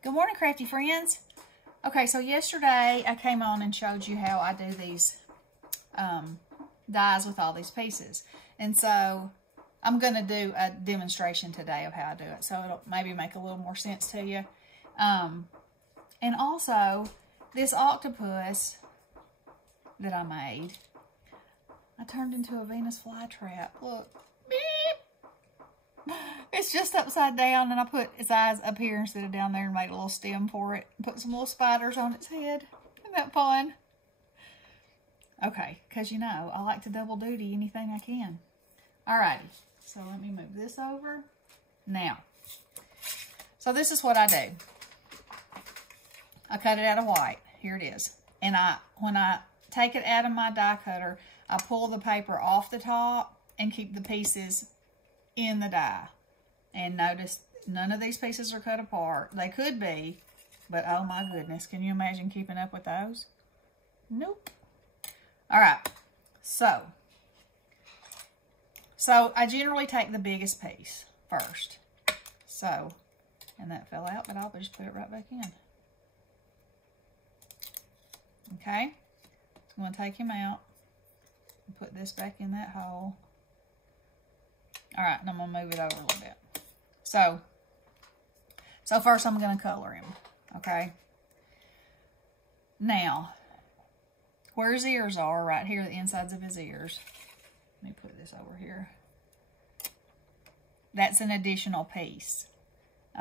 Good morning, crafty friends. Okay, so yesterday I came on and showed you how I do these dies with all these pieces. And so I'm going to do a demonstration today of how I do it. So it'll maybe make a little more sense to you. And also, this octopus that I made, I turned into a Venus flytrap. Look. Beep. It's just upside down, and I put its eyes up here instead of down there and made a little stem for it. And put some little spiders on its head. Isn't that fun? Okay, because you know, I like to double duty anything I can. Alrighty, so let me move this over. Now, so this is what I do. I cut it out of white. Here it is. And when I take it out of my die cutter, I pull the paper off the top and keep the pieces in the die. And notice none of these pieces are cut apart. They could be, but oh my goodness, can you imagine keeping up with those? Nope. All right, so I generally take the biggest piece first. So, and that fell out, but I'll just put it right back in. Okay, so I'm going to take him out and put this back in that hole. All right, and I'm going to move it over a little bit. So first I'm going to color him, okay? Now, where his ears are, right here, the insides of his ears. Let me put this over here. That's an additional piece,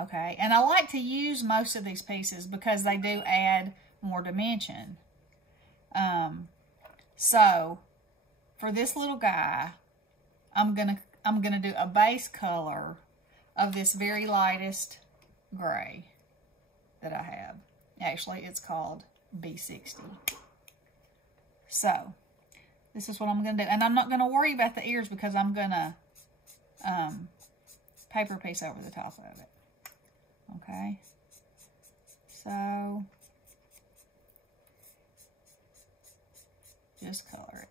okay? And I like to use most of these pieces because they do add more dimension. So for this little guy, I'm gonna do a base color of this very lightest gray that I have. Actually, it's called B60. So this is what I'm gonna do, and I'm not gonna worry about the ears because I'm gonna paper piece over the top of it. Okay, so just color it.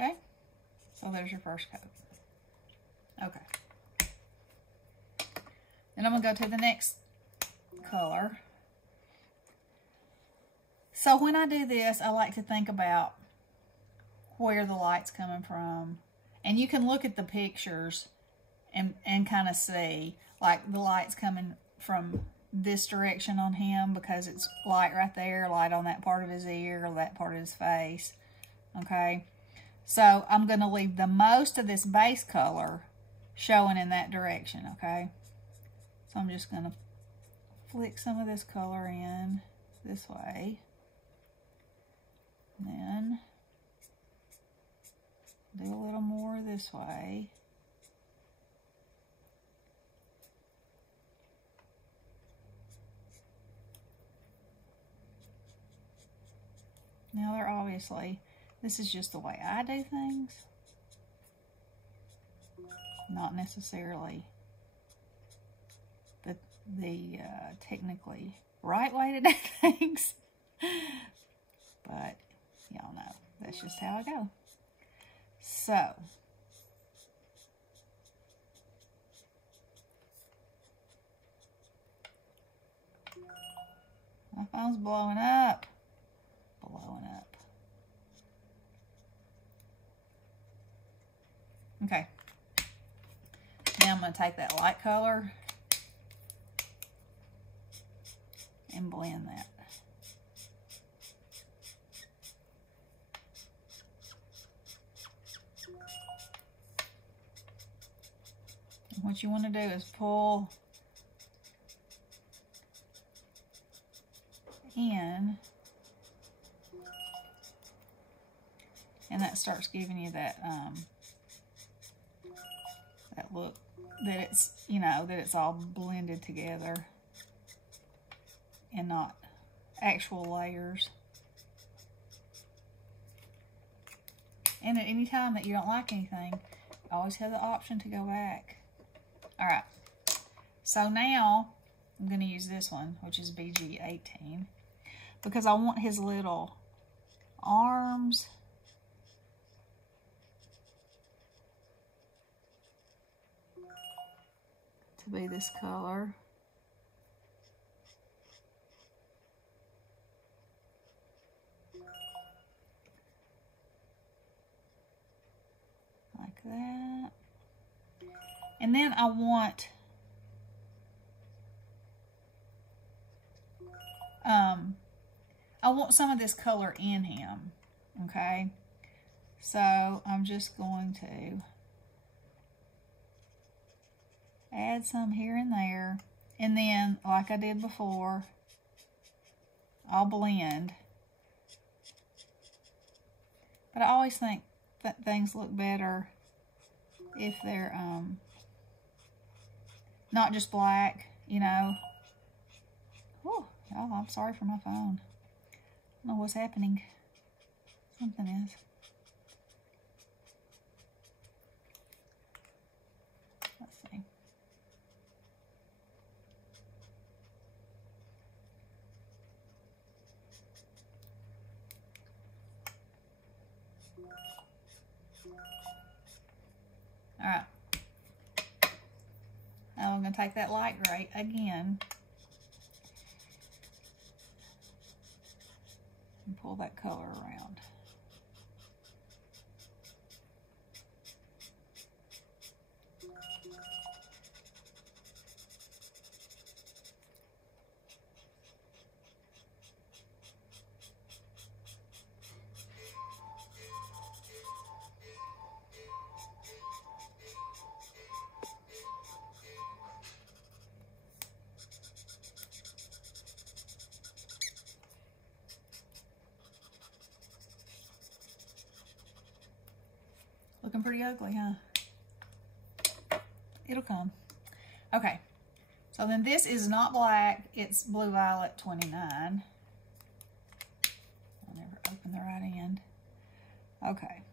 Okay, so there's your first coat. Okay. Then I'm going to go to the next color. So when I do this, I like to think about where the light's coming from. And you can look at the pictures and kind of see, like, the light's coming from this direction on him because it's light right there, light on that part of his ear, or that part of his face. Okay? So I'm going to leave the most of this base color showing in that direction, okay? So I'm just going to flick some of this color in this way. And then do a little more this way. Now they're obviously, this is just the way I do things. Not necessarily the technically right way to do things. But y'all know, that's just how I go. So, my phone's blowing up. Blowing up. Okay. Now I'm going to take that light color and blend that. And what you want to do is pull in, and that starts giving you that that look that it's, you know, that it's all blended together and not actual layers. And at any time that you don't like anything, always have the option to go back. All right. So now I'm going to use this one, which is BG18, because I want his little arms to be this color. Like that. And then I want some of this color in him, okay? So I'm just going to add some here and there, and then, like I did before, I'll blend. But I always think that things look better if they're not just black, you know. Whew, y'all, I'm sorry for my phone. I don't know what's happening. Something is. Let's see. All right. Now I'm going to take that light gray again and pull that color around. Looking pretty ugly, huh? It'll come. Okay, so then this is not black, it's Blue Violet 29. I'll never open the right end. Okay.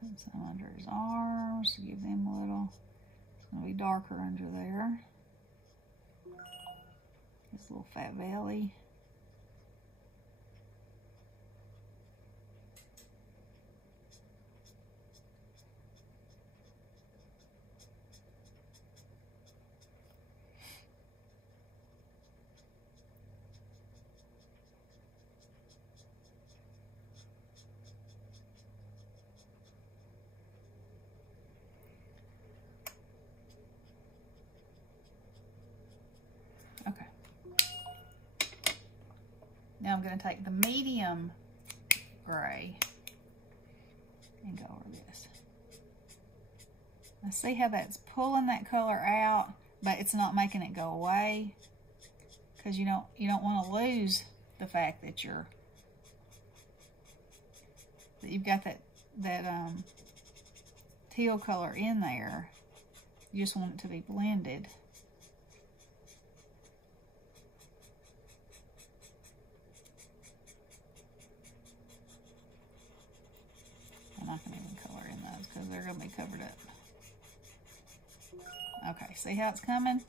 Put some under his arms to give them a little, it's going to be darker under there. This little fat belly. Okay. Now I'm going to take the medium gray and go over this. Now see how that's pulling that color out, but it's not making it go away, because you don't want to lose the fact that you've got that teal color in there. You just want it to be blended. I'm not going to even color in those because they're going to be covered up. Okay, see how it's coming?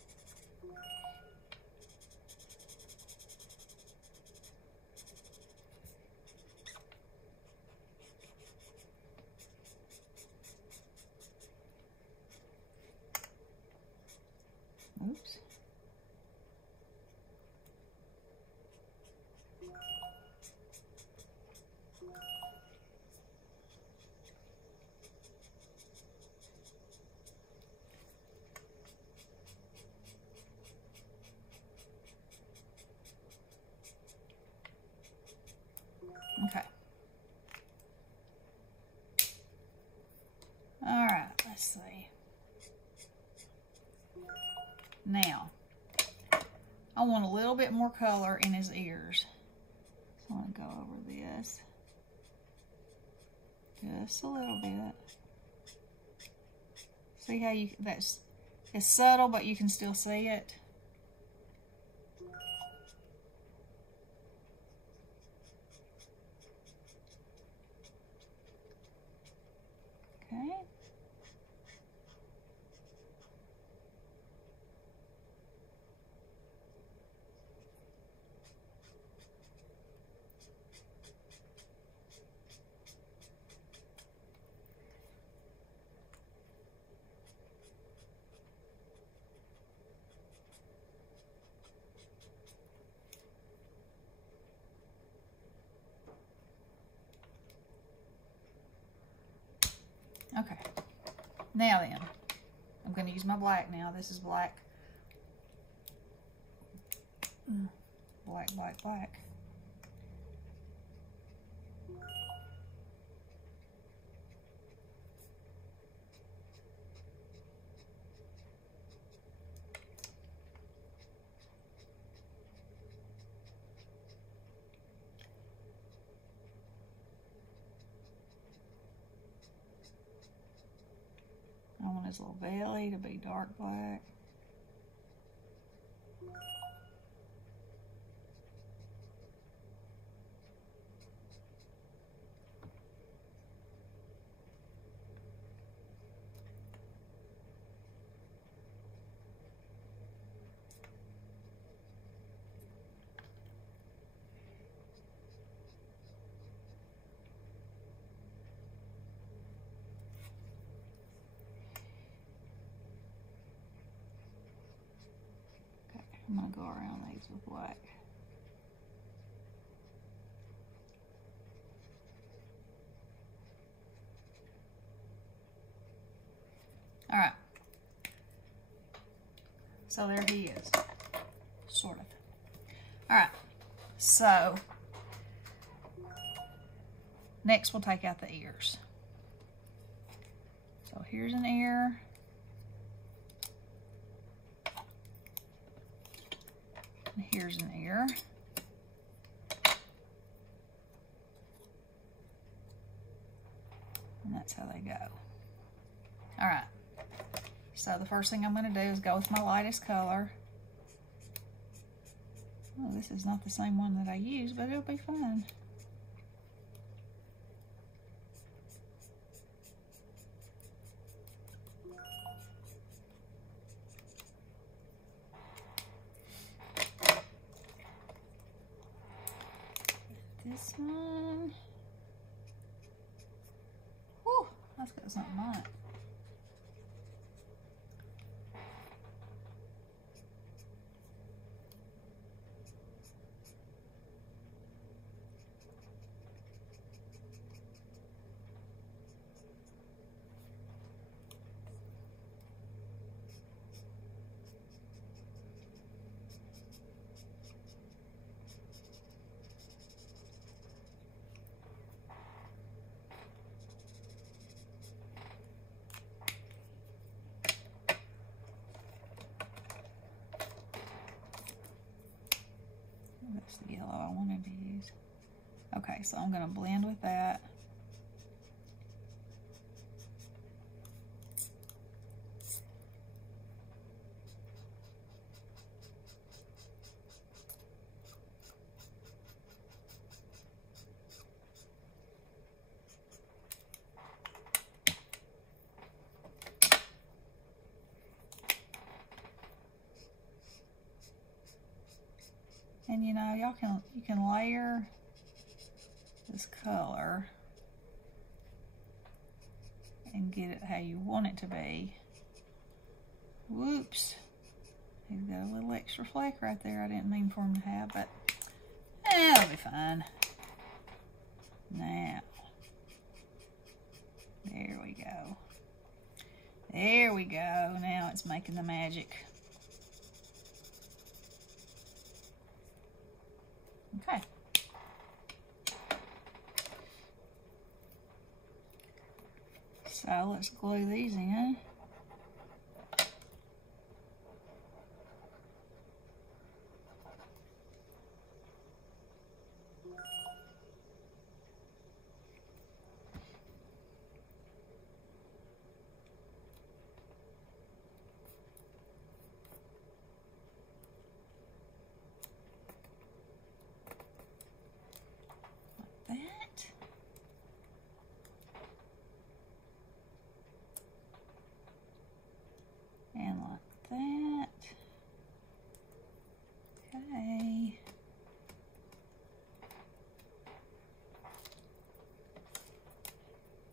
Oops. Okay. All right, let's see. Now, I want a little bit more color in his ears. So I'm going to go over this just a little bit. See how it's subtle, but you can still see it. Okay. Okay, now then, I'm going to use my black now. This is black. Black, black, black. I want his little belly to be dark black. I'm going to go around these with black. All right. So there he is, sort of. All right. So next we'll take out the ears. So here's an ear. And here's an ear. And that's how they go. All right. So the first thing I'm going to do is go with my lightest color. Oh, this is not the same one that I used, but it'll be fine. This one. Whew, that's got something on it. That's the yellow I wanted to use. Okay, so I'm going to blend with that. And you know, you can layer this color and get it how you want it to be. Whoops. He's got a little extra flake right there I didn't mean for him to have, but it'll be fine. Now, there we go. There we go. Now it's making the magic. Okay. So let's glue these in. Okay.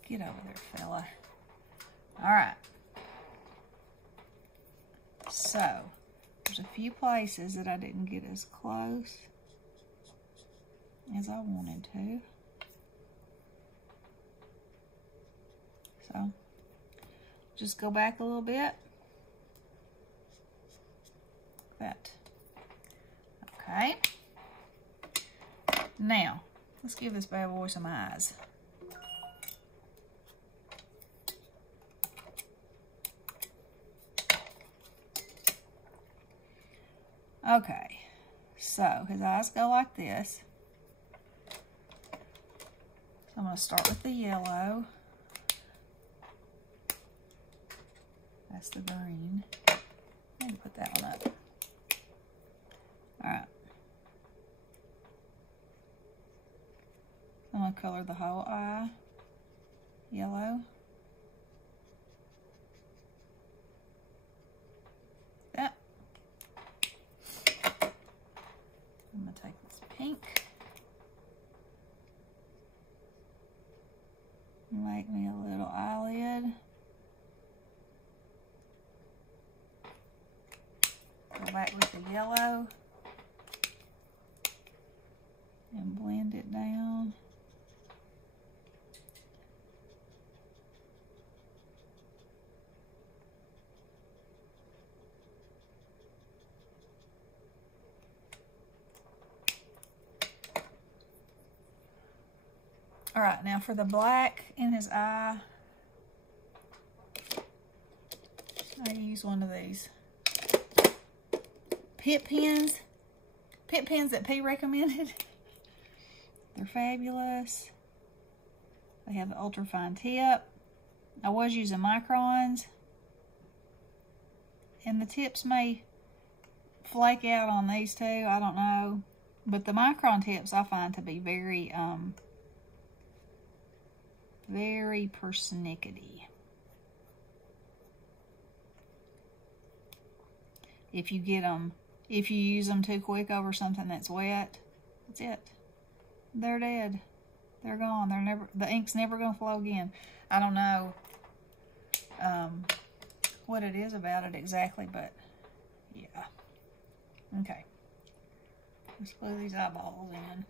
Get over there, fella. All right. So, there's a few places that I didn't get as close as I wanted to. So, just go back a little bit. That. Okay. Now, let's give this bad boy some eyes. Okay, so his eyes go like this. So I'm going to start with the yellow. That's the green. Maybe put that one up. Alright. I'm going to color the whole eye yellow. That. I'm going to take this pink. Make me a little eyelid. Go back with the yellow. And blend it down. All right, now for the black in his eye, I use one of these Pip pens that P recommended. They're fabulous. They have the ultra fine tip. I was using microns, and the tips may flake out on these too. I don't know, but the micron tips I find to be very very persnickety. If you use them too quick over something that's wet, that's it. They're dead. They're gone. The ink's never gonna flow again. I don't know what it is about it exactly, but yeah. Okay. Let's glue these eyeballs in.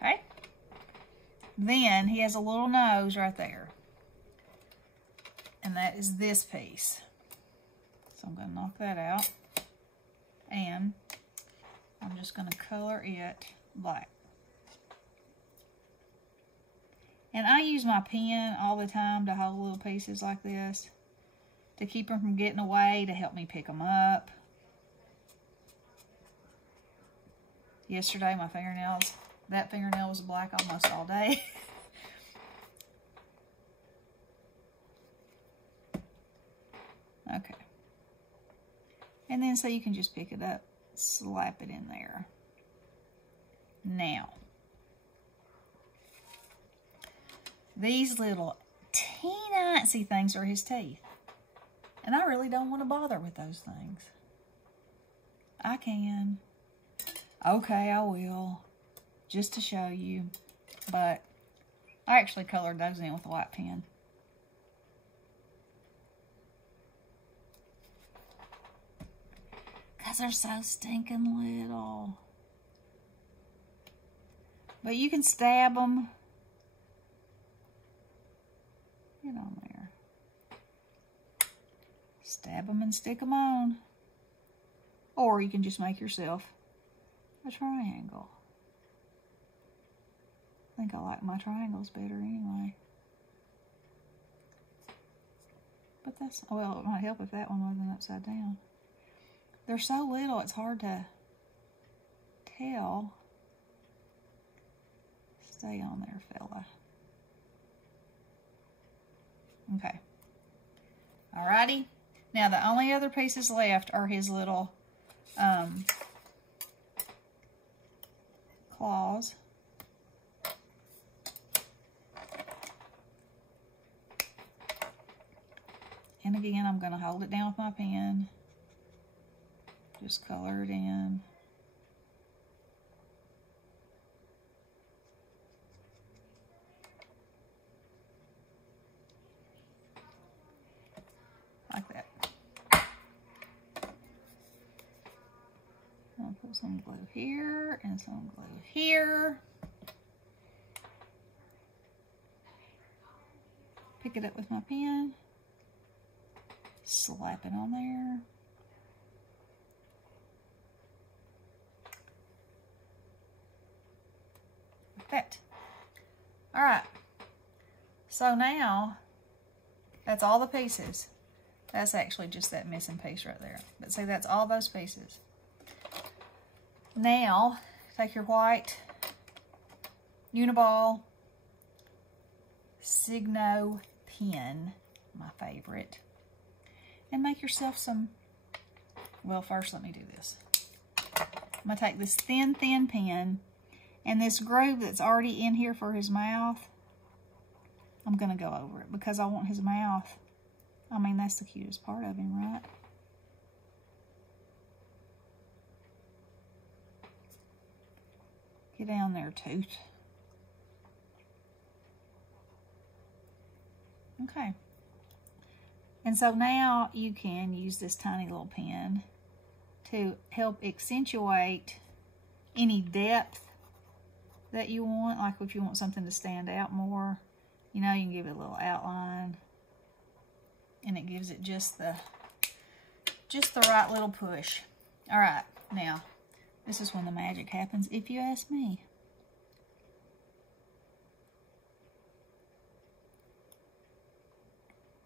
Okay. Then he has a little nose right there. And that is this piece. So I'm going to knock that out. And I'm just going to color it black. And I use my pen all the time to hold little pieces like this, to keep them from getting away, to help me pick them up. Yesterday, my fingernails, that fingernail was black almost all day. Okay. And then so you can just pick it up, slap it in there. Now, these little teeny things are his teeth. And I really don't want to bother with those things. I can. Okay, I will. Just to show you. But I actually colored those in with a white pen. Because they're so stinking little. But you can stab them Get on there. Stab them and stick them on. Or you can just make yourself a triangle. I think I like my triangles better anyway. But that's, well, it might help if that one wasn't upside down. They're so little, it's hard to tell. Stay on there, fella. Okay. Alrighty. Now the only other pieces left are his little claws. And again, I'm going to hold it down with my pen. Just color it in. Like that. I'll put some glue here and some glue here. Pick it up with my pen. Slap it on there. Like that. All right. So now, that's all the pieces. That's actually just that missing piece right there. But see, that's all those pieces. Now, take your white Uniball Signo pen, my favorite, and make yourself some, well, first let me do this. I'm going to take this thin pen, and this groove that's already in here for his mouth, I'm going to go over it because I want his mouth. I mean, that's the cutest part of him, right? Get down there, Tooth. Okay. And so now you can use this tiny little pen to help accentuate any depth that you want. Like if you want something to stand out more, you know, you can give it a little outline. And it gives it just the right little push. All right, now, this is when the magic happens, if you ask me.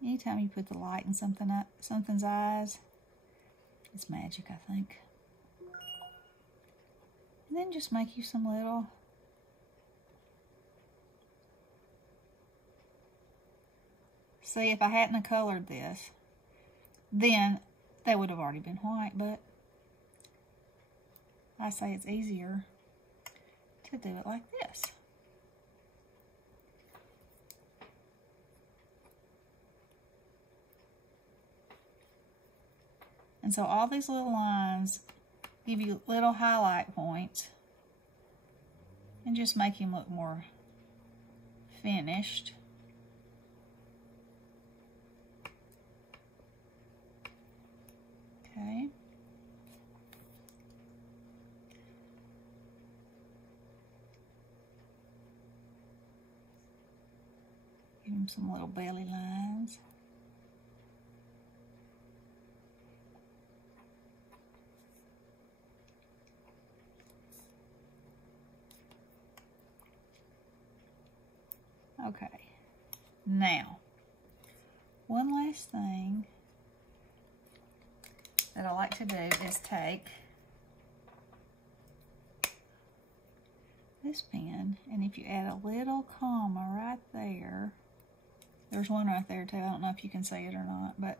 Anytime you put the light in something's eyes, it's magic, I think. And then just make you some little see, if I hadn't have colored this, then they would have already been white, but I say it's easier to do it like this. And so all these little lines give you little highlight points and just make him look more finished. Okay. Give him some little belly lines. Okay. Now, one last thing that I like to do is take this pen, and if you add a little comma right there, there's one right there too, I don't know if you can see it or not, but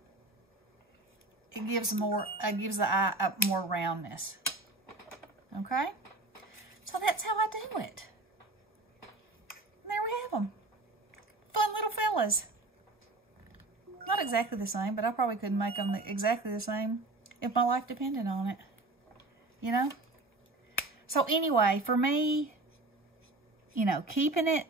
it gives the eye more roundness. Okay? So that's how I do it. And there we have them. Fun little fellas. Not exactly the same, but I probably couldn't make them exactly the same if my life depended on it, you know? So anyway, for me, you know, keeping the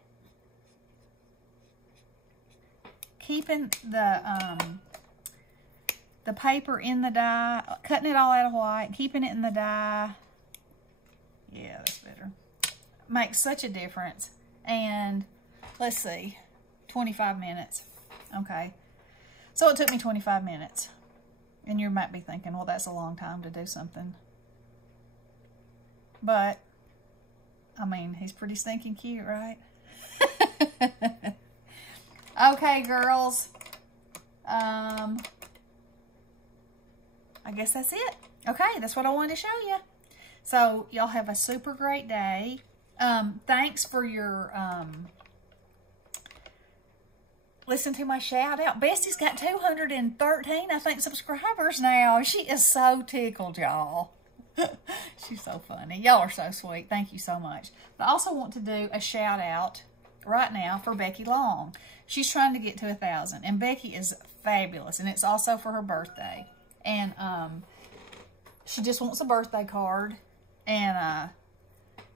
paper in the die, cutting it all out of white, keeping it in the die, yeah, that's better, makes such a difference. And let's see, 25 minutes. Okay. So it took me 25 minutes. And you might be thinking, well, that's a long time to do something. But, I mean, he's pretty stinking cute, right? Okay, girls. I guess that's it. Okay, that's what I wanted to show you. So, y'all have a super great day. Thanks for your, listen to my shout out. Bessie's got 213, I think, subscribers now. She is so tickled, y'all. She's so funny. Y'all are so sweet. Thank you so much. But I also want to do a shout out right now for Becky Long. She's trying to get to 1,000. And Becky is fabulous. And it's also for her birthday. And she just wants a birthday card. And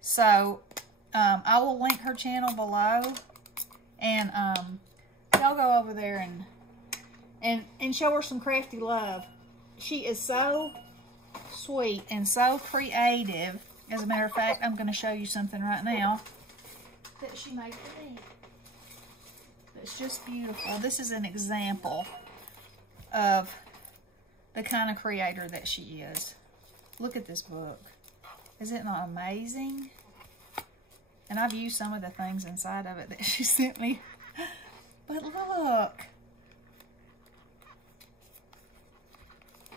so I will link her channel below. And y'all go over there and show her some crafty love. She is so sweet and so creative. As a matter of fact, I'm going to show you something right now that she made for me. It's just beautiful. This is an example of the kind of creator that she is. Look at this book. Is it not amazing? And I've used some of the things inside of it that she sent me. But look.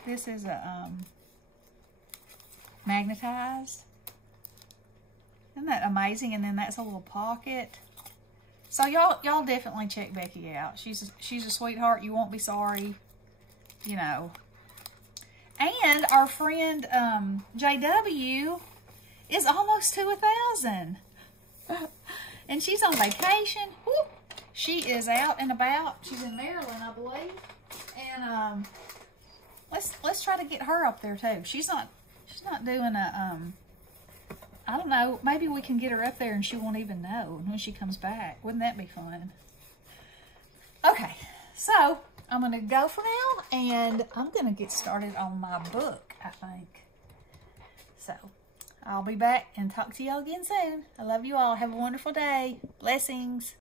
This is a magnetized. Isn't that amazing? And then that's a little pocket. So y'all definitely check Becky out. She's a sweetheart. You won't be sorry. You know. And our friend JW is almost to 1,000. And she's on vacation. Whoop. She is out and about. She's in Maryland, I believe. And let's try to get her up there too. She's not doing a I don't know, maybe we can get her up there and she won't even know when she comes back. Wouldn't that be fun? Okay, so I'm going to go for now, and I'm going to get started on my book, I think. So, I'll be back and talk to y'all again soon. I love you all. Have a wonderful day. Blessings.